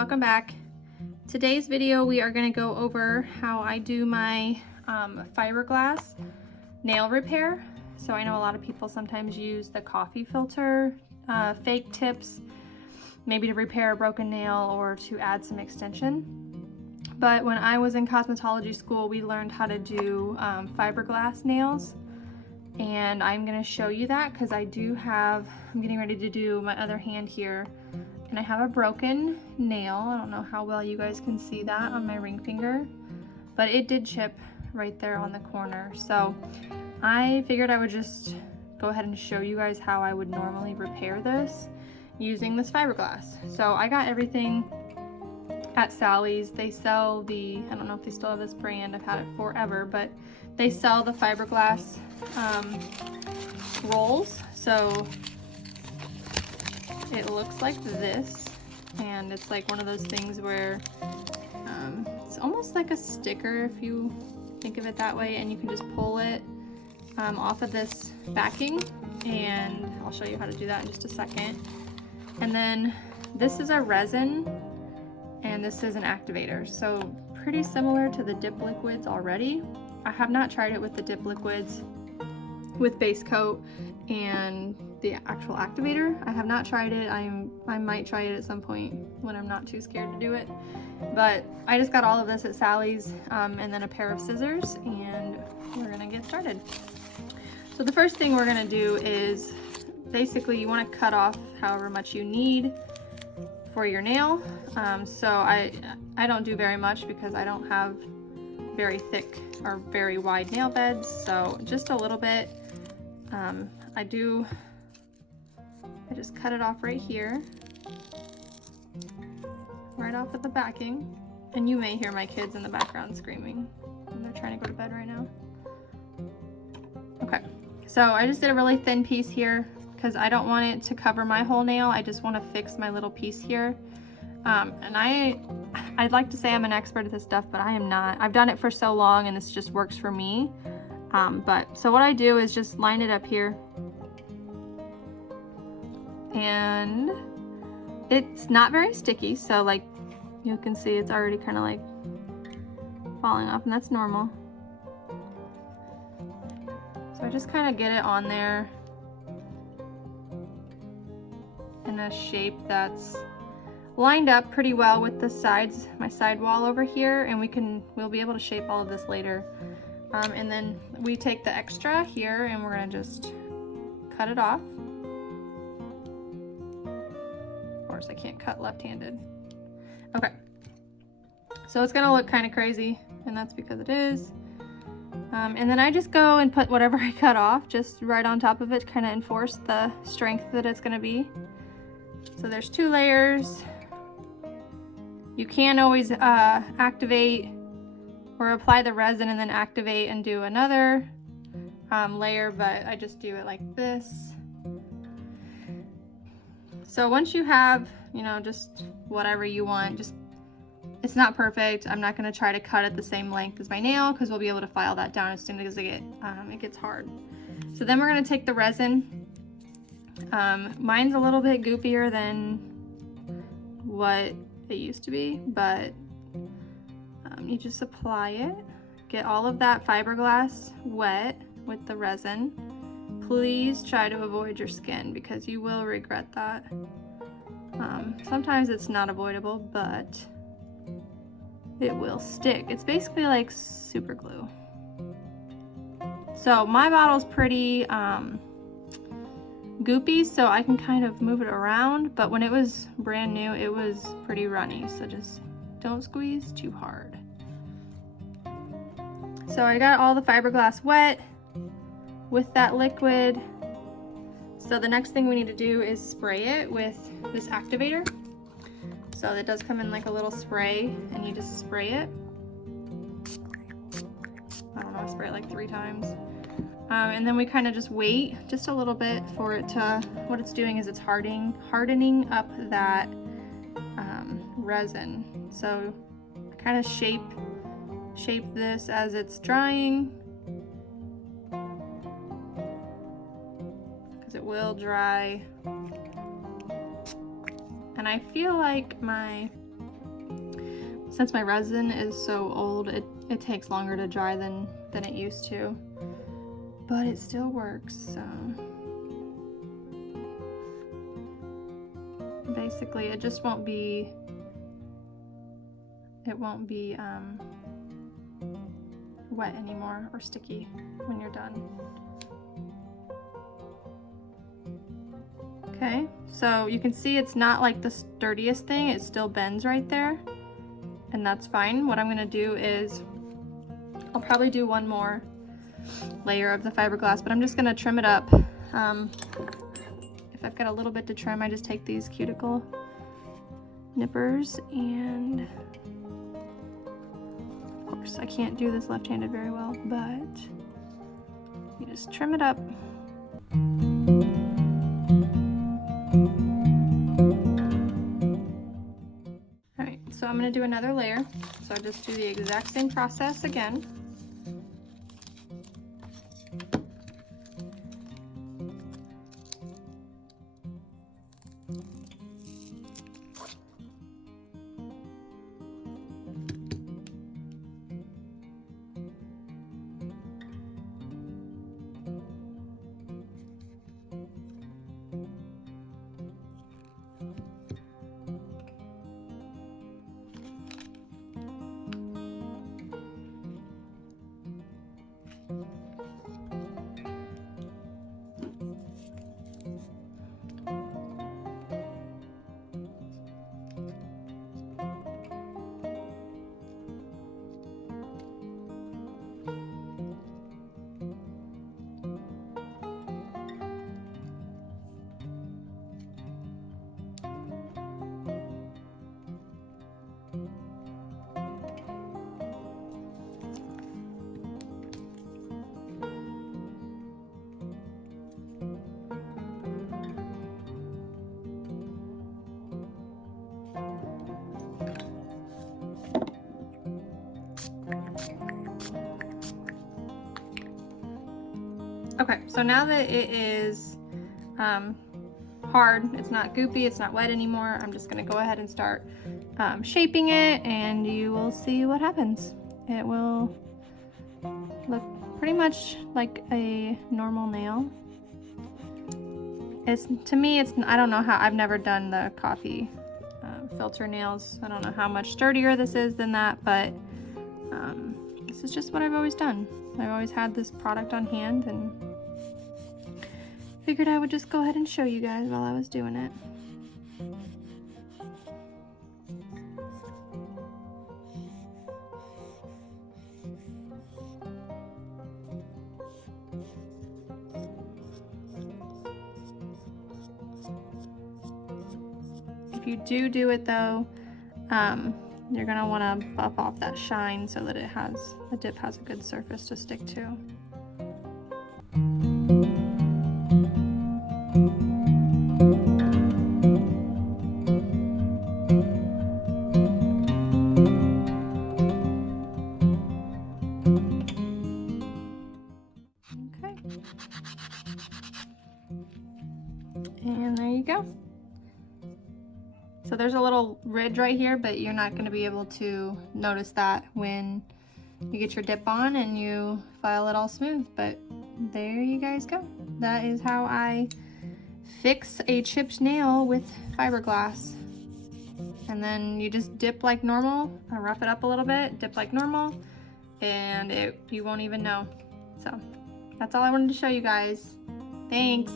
welcome back. Today's video we are going to go over how I do my fiberglass nail repair. So I know a lot of people sometimes use the coffee filter fake tips, maybe to repair a broken nail or to add some extension. But when I was in cosmetology school, we learned how to do fiberglass nails. And I'm going to show you that because I'm getting ready to do my other hand here. And I have a broken nail. I don't know how well you guys can see that on my ring finger, but it did chip right there on the corner. So I figured I would just go ahead and show you guys how I would normally repair this using this fiberglass. So I got everything at Sally's. They sell I don't know if they still have this brand, I've had it forever, but they sell the fiberglass rolls. So it looks like this, and it's like one of those things where it's almost like a sticker if you think of it that way, and you can just pull it off of this backing, and I'll show you how to do that in just a second. And then this is a resin and this is an activator, so pretty similar to the dip liquids already. I have not tried it with the dip liquids with base coat and the actual activator. I have not tried it. I might try it at some point when I'm not too scared to do it. But I just got all of this at Sally's and then a pair of scissors, and we're gonna get started. So the first thing we're gonna do is basically you wanna cut off however much you need for your nail. So I don't do very much because I don't have very thick or very wide nail beds, so just a little bit. I just cut it off right here, right off at the backing, and you may hear my kids in the background screaming, and they're trying to go to bed right now. Okay, so I just did a really thin piece here because I don't want it to cover my whole nail. I just want to fix my little piece here. And I'd like to say I'm an expert at this stuff, but I am not. I've done it for so long and this just works for me. So what I do is just line it up here, and it's not very sticky, so like you can see it's already kind of like falling off, and that's normal. So I just kind of get it on there in a shape that's lined up pretty well with the sides, my side wall over here, and we'll be able to shape all of this later. And then we take the extra here and we're gonna just cut it off. Of course, I can't cut left-handed. Okay, so it's gonna look kind of crazy, and that's because it is. And then I just go and put whatever I cut off just right on top of it to kind of enforce the strength that it's gonna be. So there's 2 layers. You can always activate or apply the resin and then activate and do another layer, but I just do it like this. So once you have, just whatever you want, it's not perfect. I'm not gonna try to cut it the same length as my nail because we'll be able to file that down as soon as it gets hard. So then we're gonna take the resin. Mine's a little bit goopier than what it used to be, but you just apply it, get all of that fiberglass wet with the resin. Please try to avoid your skin because you will regret that. Sometimes it's not avoidable, but it will stick. It's basically like super glue. So my bottle's pretty goopy, so I can kind of move it around, but when it was brand new, it was pretty runny, so just don't squeeze too hard. So I got all the fiberglass wet with that liquid. So the next thing we need to do is spray it with this activator. So it does come in like a little spray, and you just spray it. I don't know, I spray it like 3 times. And then we kind of just wait just a little bit for it to, what it's doing is it's hardening up that resin. So I kind of shape this as it's drying, because it will dry. And I feel like my since my resin is so old, it takes longer to dry than it used to, but it still works. So basically it just won't be, wet anymore or sticky when you're done. Okay, so you can see it's not like the sturdiest thing, it still bends right there, and that's fine. What I'm gonna do is, I'll probably do one more layer of the fiberglass, but I'm just gonna trim it up. If I've got a little bit to trim, I just take these cuticle nippers, and of course I can't do this left-handed very well, but you just trim it up. Alright, so I'm going to do another layer, so I just do the exact same process again. Okay, so now that it is hard, it's not goopy, it's not wet anymore, I'm just gonna go ahead and start shaping it, and you will see what happens. It will look pretty much like a normal nail. To me, I don't know how, I've never done the coffee filter nails. I don't know how much sturdier this is than that, but this is just what I've always done. I've always had this product on hand, and figured I would just go ahead and show you guys while I was doing it. If you do it though, you're gonna want to buff off that shine so that the dip has a good surface to stick to. Okay. And there you go. So there's a little ridge right here, but you're not going to be able to notice that when you get your dip on and you file it all smooth. But there you guys go. That is how I fix a chipped nail with fiberglass. And then you just dip like normal, rough it up a little bit, dip like normal, and you won't even know. So that's all I wanted to show you guys. Thanks.